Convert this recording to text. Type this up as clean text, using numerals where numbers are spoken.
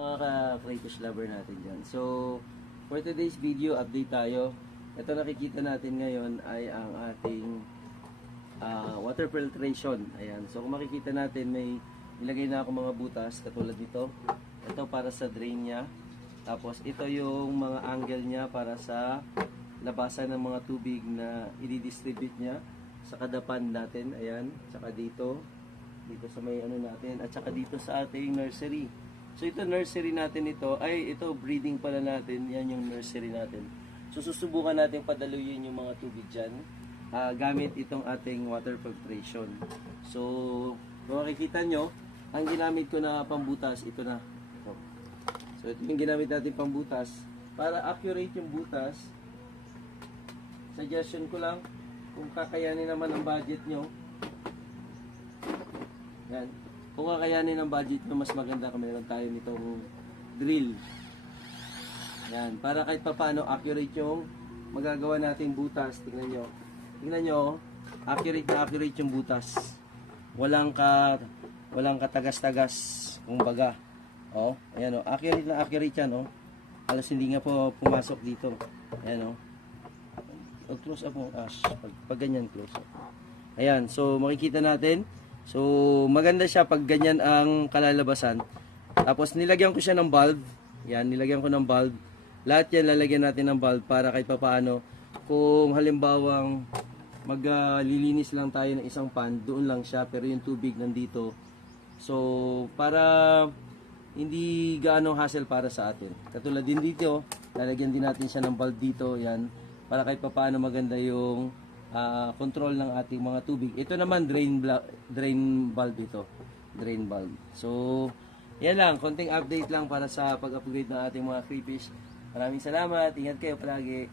mga ka-crayfish lover natin dyan. So, for today's video, update tayo. Ito nakikita natin ngayon ay ang ating water filtration. Ayan. So, kung makikita natin, may ilagay na ako mga butas katulad nito. Ito para sa drain niya. Tapos, ito yung mga angle niya para sa labasan ng mga tubig na i-distribute niya sa kadapan natin. Ayan. Tsaka dito sa may ano natin. At saka dito sa ating nursery. So, ito nursery natin ito. Ay, ito breeding pala natin. Yan yung nursery natin. So, susubukan natin padaluyin yung mga tubig dyan. Gamit itong ating water filtration. So, kung makikita nyo, ang ginamit ko na pambutas, ito na. So, ito yung ginamit natin pambutas. Para accurate yung butas, suggestion ko lang, kung kakayanin naman ang budget nyo, yan. Kung kakayanin ang budget nyo, mas maganda kung meron tayo nitong drill. Yan. Para kahit paano accurate yung magagawa nating butas. Tingnan nyo. Tingnan nyo, accurate na accurate yung butas. Walang katagas-tagas, kumbaga. Oh, ayan oh, accurate na accurate yan oh. Halos hindi nga po pumasok dito. Ayan oh. Close up mo, Ash. Pag ganyan, close up. Ayan, so makikita natin. So, maganda siya pag ganyan ang kalalabasan. Tapos nilagyan ko siya ng bulb. Yan, nilagyan ko ng bulb. Lahat yan lalagyan natin ng bulb para kahit papaano kung halimbawang maglilinis lang tayo ng isang pan, doon lang siya pero yung tubig nandito. So, para hindi gaano hassle para sa atin. Katulad din dito, lalagyan din natin siya ng bulb dito, yan, para kahit papaano maganda yung control ng ating mga tubig. Ito naman drain bulb ito. Drain bulb. So, yan lang, konting update lang para sa pag-upgrade ng ating mga crayfish. Maraming salamat. Ingat kayo palagi.